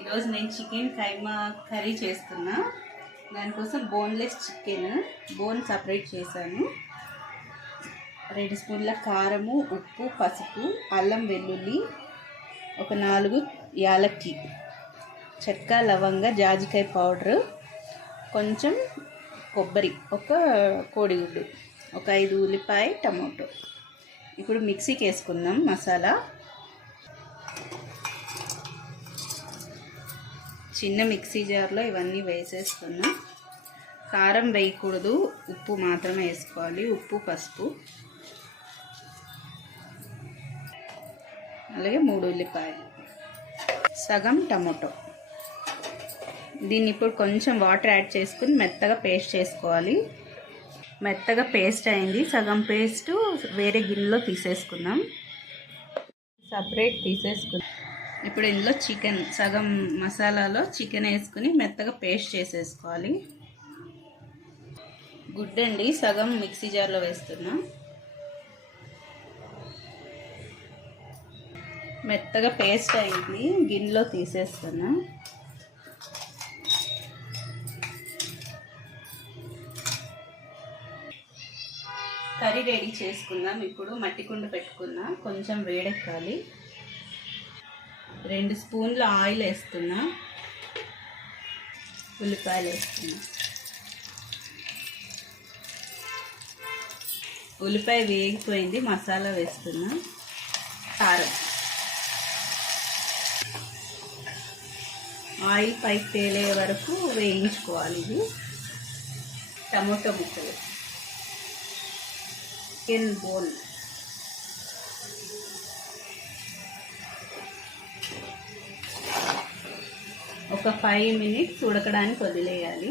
ఈరోజు నేను చికెన్ కైమా కర్రీ చేస్తున్నా. దానికోసం బోన్లెస్ చికెన్ బోన్ సపరేట్ చేశాను. 2 స్పూన్ల కారము, ఉప్పు, పసుపు, అల్లం వెల్లుల్లి, ఒక 4 యాలక్కి, చెక్క, లవంగ, జాజికాయ పౌడరు, కొంచెం కొబ్బరి, ఒక కోడిగుడ్డు, ఒక 5 ఉల్లిపాయ, టమాటో. ఇప్పుడు మిక్సీకి వేసుకుందాం మసాలా. చిన్న మిక్సీ జార్లో ఇవన్నీ వేసేస్తున్నాం. కారం వేయకూడదు, ఉప్పు మాత్రమే వేసుకోవాలి. ఉప్పు, పసుపు, అలాగే 3 ఉల్లిపాయలు, సగం టమాటో. దీన్ని ఇప్పుడు కొంచెం వాటర్ యాడ్ చేసుకుని మెత్తగా పేస్ట్ చేసుకోవాలి. మెత్తగా పేస్ట్ అయింది. సగం పేస్ట్ వేరే గిన్నెలో తీసేసుకుందాం. సపరేట్ తీసేసుకుందాం. ఇప్పుడు ఇందులో చికెన్, సగం మసాలాలో చికెన్ వేసుకుని మెత్తగా పేస్ట్ చేసేసుకోవాలి. గుడ్ అండి, సగం మిక్సీ జార్లో వేస్తున్నా. మెత్తగా పేస్ట్ అయింది, గిన్నెలో తీసేస్తున్నా. కర్రీ రెడీ చేసుకుందాం. ఇప్పుడు మట్టి కుండ పెట్టుకున్నా, కొంచెం వేడెక్కాలి. 2 స్పూన్ల ఆయిల్ వేస్తున్నా. ఉల్లిపాయలు వేస్తున్నా. ఉల్లిపాయ వేగిపోయింది, మసాలా వేస్తున్నా. కారం, ఆయిల్ పైకి తేలే వరకు వేయించుకోవాలి. ఇది టమాటో ముక్కలు, చికెన్ బోన్, ఒక 5 మినిట్స్ ఉడకడానికి వదిలేయాలి.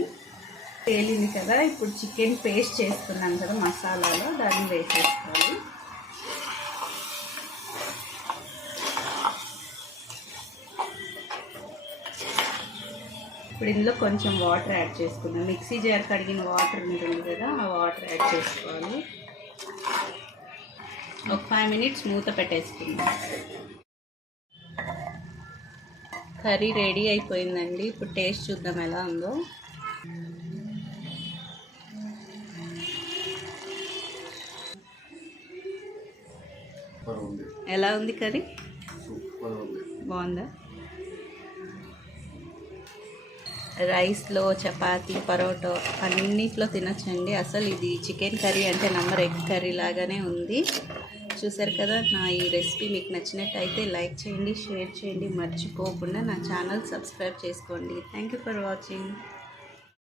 తేలింది కదా, ఇప్పుడు చికెన్ పేస్ట్ చేసుకున్నాం కదా మసాలాలో, దాన్ని వేసేసుకోవాలి. ఇప్పుడు ఇందులో కొంచెం వాటర్ యాడ్ చేసుకుందాం. మిక్సీ జార్ కడిగిన వాటర్ ఉంటుంది కదా, ఆ వాటర్ యాడ్ చేసుకోవాలి. ఒక 5 మినిట్స్ మూత పెట్టేసుకుందాం. కర్రీ రెడీ అయిపోయిందండి. ఇప్పుడు టేస్ట్ చూద్దాం ఎలా ఉందో. ఎలా ఉంది కర్రీ? బాగుందా? రైస్లో, చపాతీ, పరోటా అన్నిట్లో తినచ్చండి. అసలు ఇది చికెన్ కర్రీ అంటే నంబర్ ఎగ్ కర్రీ లాగానే ఉంది. చూసారు కదా. నా ఈ రెసిపీ మీకు నచ్చినట్టయితే లైక్ చేయండి, షేర్ చేయండి, మర్చిపోకుండా నా ఛానల్ సబ్స్క్రైబ్ చేసుకోండి. Thank you for watching.